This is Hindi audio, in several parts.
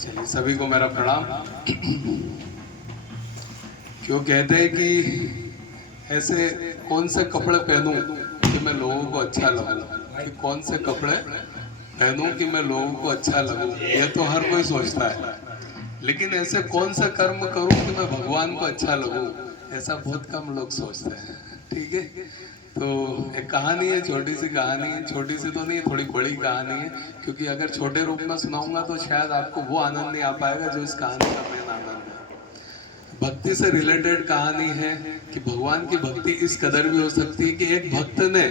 चलिए सभी को मेरा प्रणाम। क्यों कहते हैं कि ऐसे कौन से कपड़े पहनूं कि मैं लोगों को अच्छा लगूं, कि कौन से कपड़े पहनूं कि मैं लोगों को अच्छा लगूं, यह तो हर कोई सोचता है। लेकिन ऐसे कौन सा कर्म करूं कि मैं भगवान को अच्छा लगूं, ऐसा बहुत कम लोग सोचते हैं। ठीक है, तो एक कहानी है, छोटी सी कहानी है, छोटी सी तो नहीं है, थोड़ी बड़ी कहानी है। क्योंकि अगर छोटे रूप में सुनाऊंगा तो शायद आपको वो आनंद नहीं आ पाएगा जो इस कहानी का मेन आनंद है। भक्ति से रिलेटेड कहानी है कि भगवान की भक्ति इस कदर भी हो सकती है कि एक भक्त ने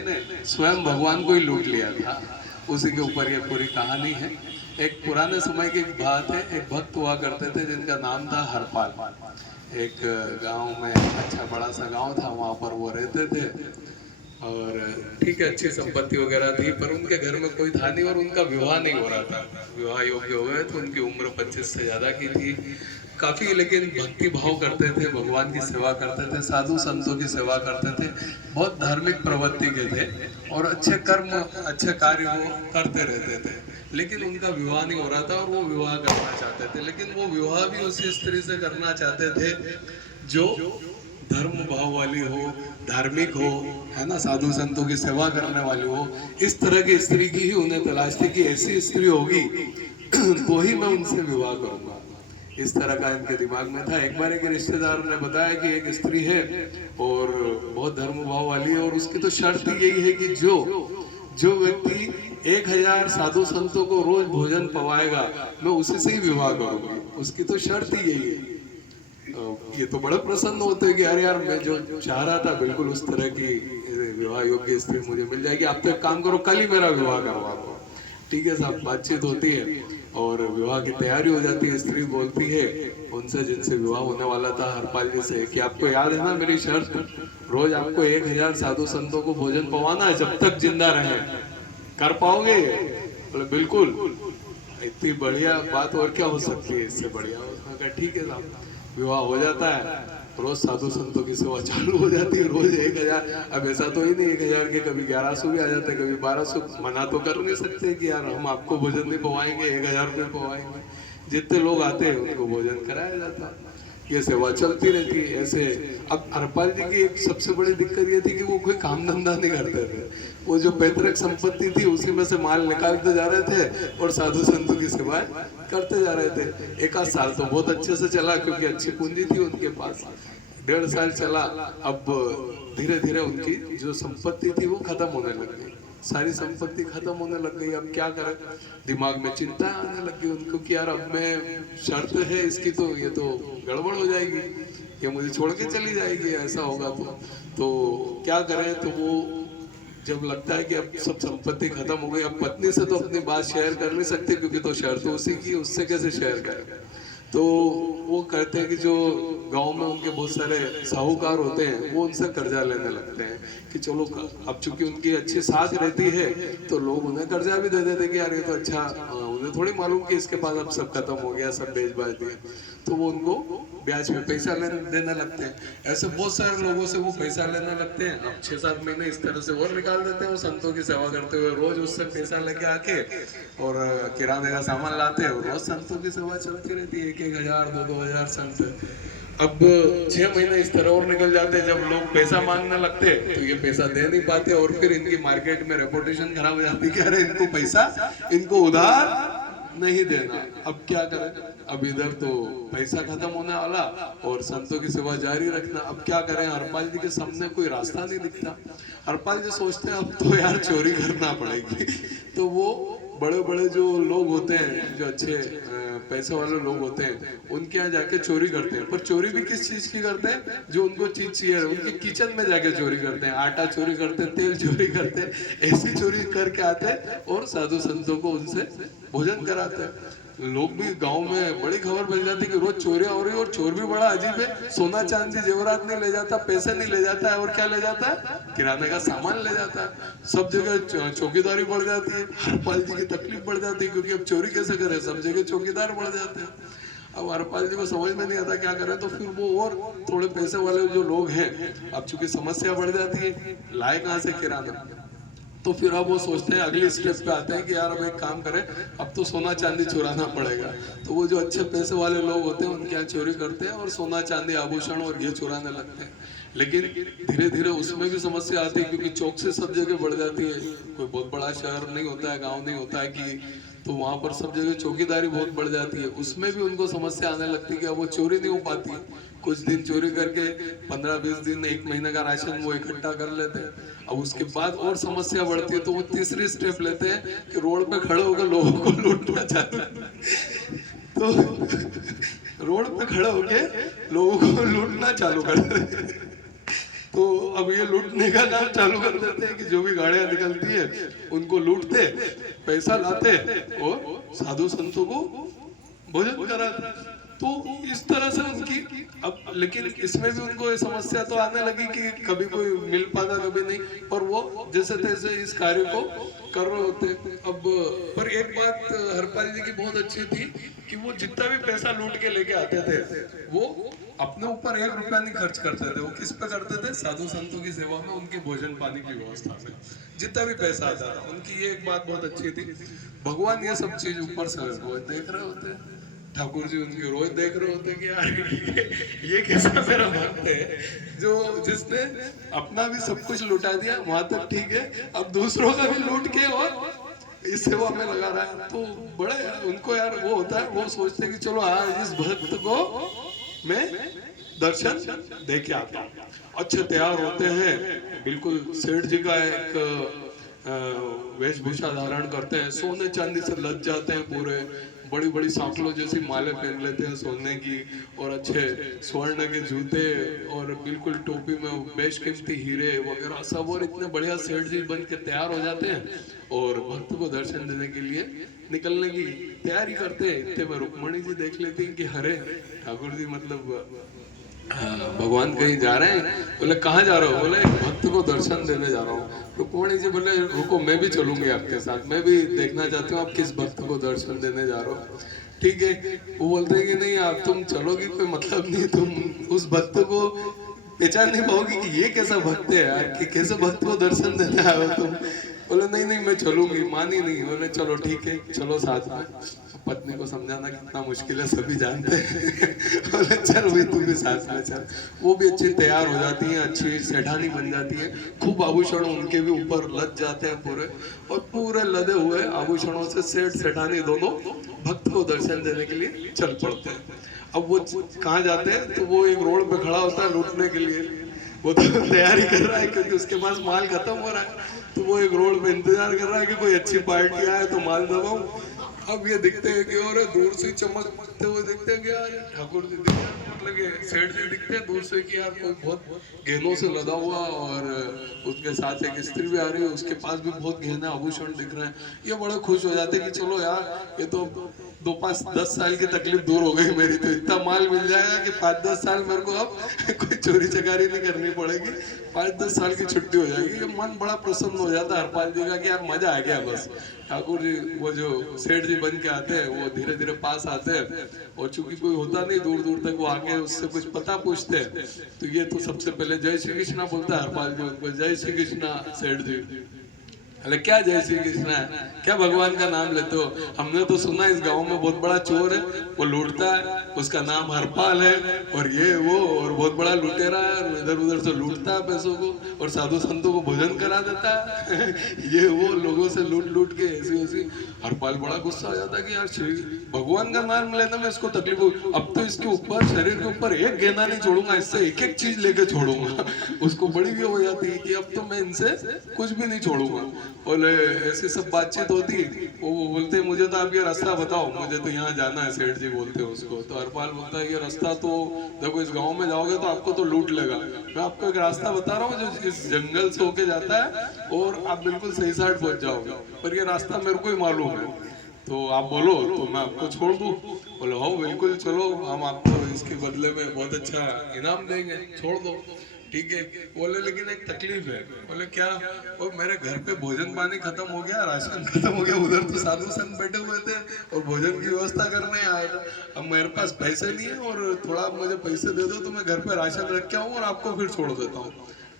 स्वयं भगवान को ही लूट लिया था। उसी के ऊपर ये पूरी कहानी है। एक पुराने समय की बात है, एक भक्त हुआ करते थे जिनका नाम था हरपाल। एक गांव में, अच्छा बड़ा सा गांव था, वहां पर वो रहते थे। और ठीक है, अच्छी संपत्ति वगैरह थी, पर उनके घर में कोई था नहीं और उनका विवाह नहीं हो रहा था। विवाह योग्य हो गए तो उनकी उम्र 25 से ज्यादा की थी काफी, लेकिन भक्ति भाव करते थे, भगवान की सेवा करते थे, साधु संतों की सेवा करते थे, बहुत धार्मिक प्रवृत्ति के थे और अच्छे कर्म अच्छे कार्य वो करते रहते थे। लेकिन उनका विवाह नहीं हो रहा था और वो विवाह करना चाहते थे, लेकिन वो विवाह भी उसी स्त्री से करना चाहते थे जो धर्म भाव वाली हो, धार्मिक हो, है ना, साधु संतों की सेवा करने वाली हो। इस तरह की स्त्री की ही उन्हें तलाश थी कि ऐसी स्त्री होगी तो ही मैं उनसे विवाह करूंगा। इस तरह का इनके दिमाग में था। एक बार एक रिश्तेदार ने बताया कि एक स्त्री है और बहुत धर्म भाव वाली है और उसकी तो शर्त यही है कि जो जो व्यक्ति 1000 साधु संतों को रोज भोजन पवाएगा मैं उसी से ही विवाह करूंगी। उसकी तो शर्त ही यही है। ये तो बड़ा प्रसन्न होते हैं कि अरे यार, मैं जो चाह रहा था बिल्कुल उस तरह की विवाह योग्य स्त्री मुझे मिल जाएगी। आप तो एक काम करो, कल ही मेरा विवाह करवा दो। ठीक है साहब, बातचीत होती है और विवाह की तैयारी हो जाती है। स्त्री बोलती है उनसे जिनसे विवाह होने वाला था, हरपाल जी से, कि आपको याद है ना मेरी शर्त, रोज आपको 1000 साधु संतों को भोजन पवाना है जब तक जिंदा रहे, कर पाओगे? बोले बिल्कुल। इतनी बढ़िया बात और क्या हो सकती है इससे बढ़िया। उसने कहा ठीक है साहब। विवाह हो जाता है, रोज साधु संतों की सेवा चालू हो जाती है, रोज 1000। अब ऐसा तो ही नहीं 1000 के, कभी 1100 भी आ जाते हैं, कभी 1200। मना तो कर नहीं सकते कि यार हम आपको भोजन नहीं पवाएंगे, 1000 रुपये पवाएंगे। जितने लोग आते हैं उनको भोजन कराया जाता है, ये सेवा चलती रहती है ऐसे। अब हरपाल जी की एक सबसे बड़ी दिक्कत ये थी कि वो कोई काम धंधा नहीं करते थे। वो जो पैतृक संपत्ति थी उसी में से माल निकालते जा रहे थे और साधु संतों की सेवाएं करते जा रहे थे। एक आध साल तो बहुत अच्छे से चला क्योंकि अच्छी पूंजी थी उनके पास। 1.5 साल चला। अब धीरे धीरे उनकी जो संपत्ति थी वो खत्म होने लग गई, सारी संपत्ति खत्म होने लग गई। अब क्या करें, दिमाग में चिंता आने लगी उनको कि यार अब मैं, शर्त है इसकी तो ये तो गड़बड़ हो जाएगी, ये मुझे छोड़ के चली जाएगी, ऐसा होगा तो क्या करें। तो वो जब लगता है कि अब सब संपत्ति खत्म हो गई, अब पत्नी से तो अपनी बात शेयर कर नहीं सकते क्योंकि तो शर्त उसी की, उससे कैसे शेयर करें। तो वो कहते हैं कि जो गांव में उनके बहुत सारे साहूकार होते हैं वो उनसे कर्जा लेने लगते हैं कि चलो, अब चूंकि उनकी अच्छी साख रहती है तो लोग उन्हें कर्जा भी दे देते कि यार ये तो अच्छा, उन्हें थोड़ी मालूम कि इसके पास अब सब खत्म हो गया, सब बेच बाच दिए, तो वो उनको ब्याज पे पैसा देने लगते हैं। ऐसे बहुत सारे लोगों से वो पैसा लेने लगते हैं। अब 6-7 महीने इस तरह से और निकाल देते हैं वो संतों की सेवा करते हुए, रोज उससे पैसा लेके आके और किराने का सामान लाते हैं और रोज संतों की सेवा चलती रहती है। 1-1 हजार 2-2 हजार संत। अब 6 महीने इस तरह और निकल जाते हैं, जब लोग पैसा मांगने लगते हैं तो ये पैसा दे नहीं पाते और फिर इनकी मार्केट में रेपुटेशन खराब हो जाती है कि अरे इनको पैसा, इनको उधार नहीं देना। अब क्या करें, अब इधर तो पैसा खत्म होने वाला और संतों की सेवा जारी रखना। अब क्या करें, हरपाल जी के सामने कोई रास्ता नहीं दिखता। हरपाल जी सोचते हैं अब तो यार चोरी करना पड़ेगी। तो वो बड़े बड़े जो लोग होते हैं, जो अच्छे पैसे वाले लोग होते हैं, उनके यहाँ जाके चोरी करते हैं। पर चोरी भी किस चीज की करते हैं, जो उनको चीज चाहिए उनके किचन में जाके चोरी करते हैं, आटा चोरी करते हैं, तेल चोरी करते हैं, ऐसी चोरी करके आते हैं और साधु संतों को उनसे भोजन कराते हैं। लोग भी गांव में बड़ी खबर फैल जाती है कि रोज चोरियां हो रही है और चोर भी बड़ा अजीब है, सोना चांदी जेवरात नहीं ले जाता, पैसे नहीं ले जाता है, और क्या ले जाता है, किराने का सामान ले जाता है। सब जगह चौकीदारी बढ़ जाती है। हरपाल जी की तकलीफ बढ़ जाती है क्योंकि अब चोरी कैसे करें, सब जगह चौकीदार बढ़ जाते हैं। अब हरपाल जी को समझ में नहीं आता क्या करें, तो फिर वो और थोड़े पैसे वाले जो लोग हैं, अब चूंकि समस्या बढ़ जाती है, लाए कहाँ से किराना। तो फिर अब वो सोचते हैं, अगली स्टेप पे आते हैं कि यार अब एक काम करें, अब तो सोना चांदी चुराना पड़ेगा। तो वो जो अच्छे पैसे वाले लोग होते हैं उनके यहाँ चोरी करते हैं और सोना चांदी आभूषण और ये चुराने लगते हैं। लेकिन धीरे धीरे उसमें भी समस्या आती है, क्योंकि चौकसी सब जगह बढ़ जाती है। कोई बहुत बड़ा शहर नहीं होता है, गाँव नहीं होता है कि, तो वहाँ पर सब जगह चौकीदारी बहुत बढ़ जाती है। उसमें भी उनको समस्या आने लगती है कि अब वो चोरी नहीं हो पाती। कुछ दिन चोरी करके 15-20 दिन, 1 महीने का राशन वो इकट्ठा कर लेते हैं। अब उसके बाद और समस्या बढ़ती है, तो वो तीसरी स्टेप लेते हैं कि रोड पे खड़े होकर लोगों को लूटना चाहते हैं। तो रोड पे खड़े होके लोगों को लूटना चालू कर देते हैं। तो अब ये लूटने का काम चालू कर देते हैं कि जो भी गाड़ियां निकलती है उनको लूटते, पैसा लाते और साधु संतों को भोजन कराते। तो इस तरह से उनकी, अब लेकिन इसमें भी उनको ये समस्या तो आने लगी कि कभी कोई मिल पाता कभी नहीं, पर वो जैसे तैसे इस कार्य को कर रहे होते। अब पर एक बात हरपाल जी की बहुत अच्छी थी कि वो जितना भी पैसा लूट के लेके आते थे वो अपने ऊपर 1 रुपया नहीं खर्च करते थे। वो किस पे करते थे? साधु संतों की सेवा में, उनके भोजन पानी की व्यवस्था में जितना भी पैसा आता था। उनकी ये एक बात बहुत अच्छी थी, भगवान ये सब चीज ऊपर से रोज देख रहे होते, ठाकुर जी उनके रोज देख रहे होते कि यार ये कैसा मेरा भक्त है जो जिसने अपना भी सब कुछ लुटा दिया, वहां तक ठीक है, अब दूसरों का भी लूट के और इस सेवा में लगा रहा है। तो बड़े उनको यार वो होता है, वो सोचते कि चलो हाँ इस भक्त को मैं दर्शन दे के आता हूँ। अच्छे तैयार होते हैं, बिल्कुल सेठ जी का एक वेशभूषा धारण करते हैं, सोने चांदी से लद जाते हैं पूरे, बड़ी बड़ी सांकलों जैसी माले पहन लेते हैं सोने की, और अच्छे स्वर्ण के जूते, और बिल्कुल टोपी में बेशकीमती हीरे वगैरह सब, और इतने बढ़िया सेठ जी बन के तैयार हो जाते हैं और भक्त को दर्शन देने के लिए निकलने की तैयारी करते हैं। इतने में रुक्मणी जी देख लेती हैं कि हरे ठाकुर जी मतलब भगवान कहीं जा रहे हैं। बोले कहाँ जा रहे हो? बोले भक्त को दर्शन देने जा रहा हूँ। रुक्मणी जी बोले रुको मैं भी चलूंगी आपके साथ, मैं भी देखना चाहती हूँ आप किस भक्त को दर्शन देने जा रहे हो। ठीक है, वो बोलते हैं कि नहीं आप तुम चलोगी कोई मतलब नहीं, तुम उस भक्त को पहचान नहीं पाओगी कि ये कैसा भक्त है यार, कि कैसे भक्त को दर्शन देने आए हो तुम। बोले नहीं नहीं मैं चलूंगी, मानी नहीं। बोले चलो ठीक है चलो साथ में। पत्नी को समझाना कितना मुश्किल है सभी जानते हैं। बोले चल भाई तू भी साथ में चल। वो भी अच्छी तैयार हो जाती है, अच्छी सेठानी बन जाती है, खूब आभूषण उनके भी ऊपर लद जाते हैं पूरे, और पूरे लदे हुए आभूषणों से सेठ सेठानी दोनों भक्त को दर्शन देने के लिए चल पड़ते हैं। अब वो कहाँ जाते हैं तो वो एक रोड पे खड़ा होता है लूटने के लिए, वो तो तैयारी कर रहा है क्योंकि उसके पास माल खत्म हो रहा है, तो वो एक रोड पे इंतजार कर रहा है कि कोई अच्छी पार्टी आए तो माल दबाऊं। अब ये दिखते हैं कि और दूर से चमकते हुए दिखते हैं कि यार ठाकुर जी दिखते हैं, मतलब सेठ जी दिखते हैं दूर से कि यार कोई बहुत गहनों से लदा हुआ, और उसके साथ एक स्त्री भी आ रही है, उसके पास भी बहुत गहने आभूषण दिख रहे हैं। ये बड़े खुश हो जाते हैं कि चलो यार ये तो 2-5-10 साल की तकलीफ दूर हो गई मेरी, तो इतना माल मिल जाएगा कि 5-10 साल मेरे को अब कोई चोरी चकारी नहीं करनी पड़ेगी, 5-10 साल की छुट्टी हो जाएगी। ये मन बड़ा प्रसन्न हो जाता है हरपाल जी का कि यार मजा आ गया बस। ठाकुर जी वो जो सेठ जी बन के आते हैं वो धीरे धीरे पास आते हैं, और चूंकि कोई होता नहीं दूर दूर तक, वो आके उससे कुछ पता पूछते हैं, तो ये तो सबसे पहले जय श्री कृष्णा बोलता है हरपाल जी उनको, जय श्री कृष्णा सेठ जी। अरे क्या जय श्री कृष्णा है, क्या भगवान का नाम लेते हो? हमने तो सुना इस गांव में बहुत बड़ा चोर है, वो लूटता है, उसका नाम हरपाल है, और ये वो और बहुत बड़ा लुटेरा है, और इधर उधर से लूटता है पैसों को, और साधु संतों को भोजन करा देता है। ये वो लोगों से लूट लूट के ऐसी ऐसी। हरपाल बड़ा गुस्सा हो जाता है कि यार श्री भगवान का नाम लेने में इसको तकलीफ हो, अब तो इसके ऊपर शरीर के ऊपर एक गहना नहीं छोड़ूंगा, इससे एक एक चीज लेके छोड़ूंगा। उसको बड़ी भी हो जाती है कि अब तो मैं इनसे कुछ भी नहीं छोड़ूंगा। बोले ऐसी सब बातचीत होती, वो बोलते मुझे तो आप ये रास्ता बताओ, मुझे तो यहाँ जाना है, सेठ जी बोलते हैं उसको। तो हरपाल बोलता है ये रास्ता तो देखो इस गांव में जाओगे तो आपको तो लूट लेगा, मैं आपको एक रास्ता बता रहा हूँ जो इस जंगल से होके जाता है, और आप बिल्कुल सही साइड पहुंच जाओगे, पर ये रास्ता मेरे को ही मालूम है, तो आप बोलो तो मैं आपको छोड़ दूं। बोले हो बिल्कुल चलो, हम आपको इसके बदले में बहुत अच्छा इनाम देंगे, छोड़ दो। ठीक है, बोले लेकिन एक तकलीफ है। बोले क्या? और मेरे घर पे भोजन पानी खत्म हो गया, राशन खत्म हो गया, उधर तो साधु संत बैठे हुए थे और भोजन की व्यवस्था करने आए थे, अब मेरे पास पैसे नहीं है, और थोड़ा आप मुझे पैसे दे दो तो मैं घर पे राशन रख के आऊँ और आपको फिर छोड़ देता हूँ।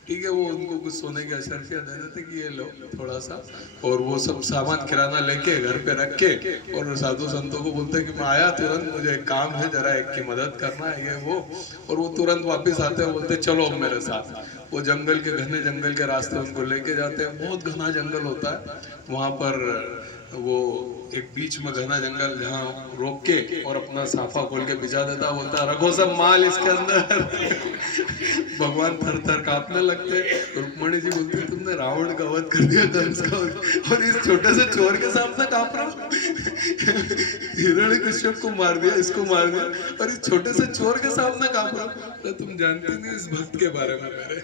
ठीक है, वो उनको कुछ सोने की अशर्फियाँ दे देते कि ये लो थोड़ा सा, और वो सब सामान किराना लेके घर पे रख के, और साधु संतों को बोलते कि मैं आया तुरंत, मुझे एक काम है, जरा एक की मदद करना है ये वो, और वो तुरंत वापस आते हैं, बोलते चलो अब मेरे साथ। वो जंगल के घने जंगल के रास्ते उनको लेके जाते हैं, बहुत घना जंगल होता है वहाँ पर। वो एक बीच में घना जंगल जहाँ रोक के और अपना साफा खोल के बिछा देता, बोलता रखो सब माल इसके अंदर। भगवान थर थर कांपने लगते। रुक्मणी जी बोलती तुमने रावण का वध कर दिया, कंस का वध, और इस छोटे से चोर के सामने कांप रहा हो। हिरण्यकश्यप को मार दिया, इसको मार दिया, और इस छोटे से चोर के सामने कांप रहा हो। तुम जानती नहीं इस भक्त के बारे में, मेरे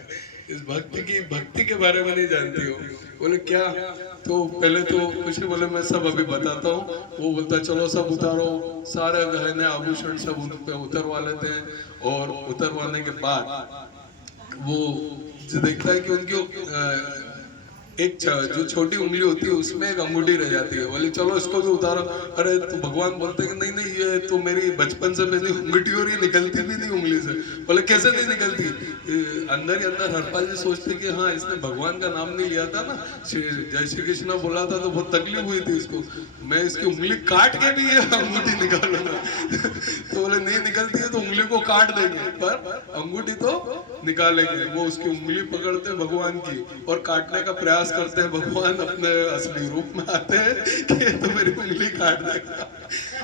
इस भक्ति के बारे में नहीं जानती हो। बोले क्या? तो पहले तो कुछ नहीं, बोले मैं सब अभी बताता हूँ। वो बोलता चलो सब उतारो, सारे गहने आभूषण सब उन पे उतरवा लेते हैं, और उतरवाने के बाद वो जो देखता है कि उनकी एक जो छोटी उंगली होती है उसमें एक अंगूठी रह जाती है। बोले चलो इसको भी उतारो। अरे तो भगवान बोलते हैं कि नहीं नहीं, ये तो मेरी बचपन से मेरी अंगूठी और ये निकलती भी नहीं उंगली से। बोले कैसे नहीं निकलती? अंदर ही अंदर हरपाल जी सोचते कि हाँ इसने भगवान का नाम नहीं लिया था ना, जय श्री कृष्ण बोला था तो बहुत तकलीफ हुई थी इसको, मैं इसकी उंगली काट के भी ये अंगूठी निकालूंगा। तो बोले नहीं निकलती है तो उंगली को काट देंगे, पर अंगूठी तो निकालेंगे। वो उसकी उंगली पकड़ते भगवान की और काटने का प्रयास करते हैं। भगवान अपने असली रूप में आते हैं कि तो मेरी उंगली काट देगा,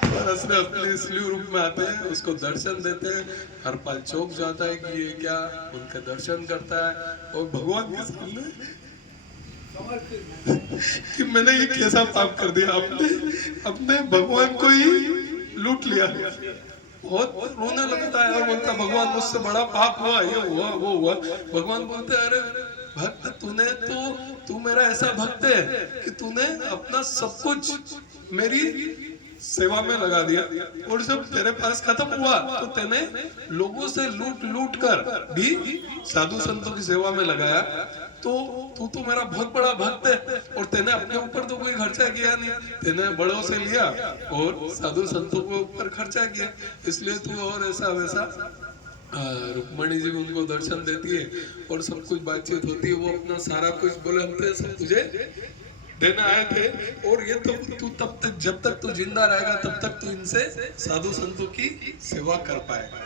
और अपने असली रूप में आते हैं, उसको दर्शन देते हैं। हरपाल चौक जाता है कि ये क्या, उनके दर्शन करता है, और भगवान के सामने कि मैंने ये कैसा पाप कर दिया, अपने भगवान को ही लूट लिया। बहुत रोने लगता है और बोलता भगवान मुझसे बड़ा पाप हुआ, ये हुआ वो हुआ। भगवान बोलते अरे भक्त तू मेरा ऐसा भक्त है कि तूने अपना सब कुछ मेरी सेवा में लगा दिया, और जब तेरे पास खत्म हुआ तो तूने लोगों से लूट कर भी साधु संतों की सेवा में लगाया। तो तू तो मेरा बहुत बड़ा भक्त है, और तेने अपने ऊपर तो कोई खर्चा किया नहीं, तेने बड़ों से लिया और साधु संतों के ऊपर खर्चा किया, इसलिए तू और ऐसा वैसा। रुक्मणी जी उनको दर्शन देती है और सब कुछ बातचीत होती है। वो अपना सारा कुछ बोले हम सब तुझे देना आए थे, और ये तो तू तब तक जब तक तू जिंदा रहेगा तब तक तू इनसे साधु संतों की सेवा कर पाएगा।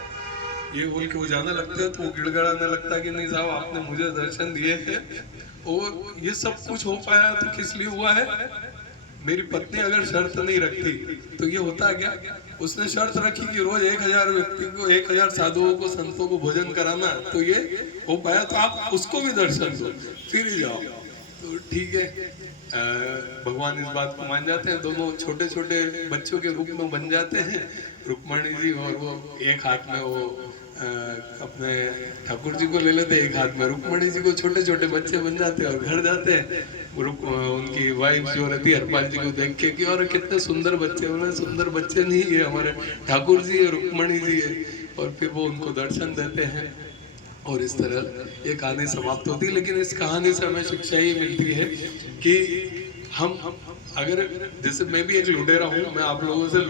ये बोल के वो जाने लगते हैं तो वो गिड़गड़ाने लगता है कि नहीं साहब आपने मुझे दर्शन दिए थे, और ये सब कुछ हो पाया तो किस लिए हुआ है? मेरी पत्नी अगर शर्त नहीं रखती तो ये होता क्या? उसने शर्त रखी कि रोज 1000 व्यक्ति को 1000 साधुओं को संतों को भोजन कराना, तो ये हो पाया, तो आप उसको भी दर्शन दो फिर ही जाओ। तो ठीक है, भगवान इस बात को मान जाते हैं। दोनों छोटे छोटे बच्चों के रूप में बन जाते हैं, रुक्मणी जी, और वो एक हाथ में वो अपने ठाकुर जी को ले लेते, एक हाथ में रुक्मणी जी को। छोटे छोटे बच्चे बन जाते हैं और घर जाते हैं। उनकी वाइफ जो रहती है हरपाल जी को देख के कि और कितने सुंदर बच्चे, बोले सुंदर बच्चे नहीं, ये हमारे ठाकुर जी है, रुक्मणी जी है। और फिर वो उनको दर्शन देते हैं, और इस तरह ये कहानी समाप्त होती है। लेकिन इस कहानी से हमें शिक्षा ये मिलती है कि हम अगर, जैसे मैं भी एक लुटेरा हूँ, मैं आप लोगों से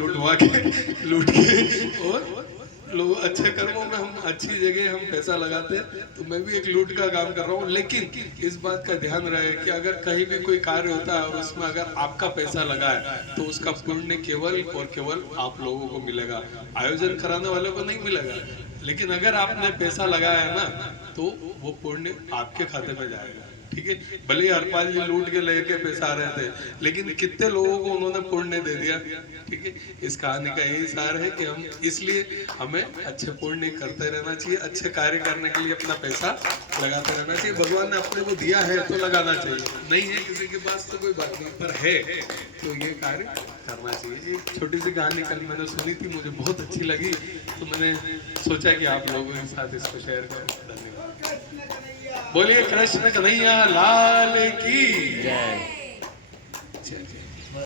लूट के और लोग अच्छे कर्मों में हम अच्छी जगह हम पैसा लगाते हैं, तो मैं भी एक लूट का काम कर रहा हूँ। लेकिन इस बात का ध्यान रहे कि अगर कहीं भी कोई कार्य होता है और उसमें अगर आपका पैसा लगा है तो उसका पुण्य केवल और केवल आप लोगों को मिलेगा, आयोजन कराने वाले को नहीं मिलेगा। लेकिन अगर आपने पैसा लगाया है ना, तो वो पुण्य आपके खाते में जाएगा। ठीक है, भले हरपाल जी लूट के लेके पैसा आ रहे थे, लेकिन कितने लोगों को उन्होंने पुण्य दे दिया। ठीक है, इस कहानी का यही सार है कि हम इसलिए हमें अच्छे पुण्य करते रहना चाहिए, अच्छे कार्य करने के लिए अपना पैसा लगाते रहना चाहिए। भगवान ने अपने को दिया है तो लगाना चाहिए, नहीं है किसी के पास तो कोई बात नहीं, पर है तो ये कार्य करना चाहिए। एक छोटी सी कहानी कल मैंने सुनी थी, मुझे बहुत अच्छी लगी, तो मैंने सोचा कि आप लोगों के साथ इसको शेयर करूं। धन्यवाद। बोलिए कृष्ण कन्हैया लाल की जय।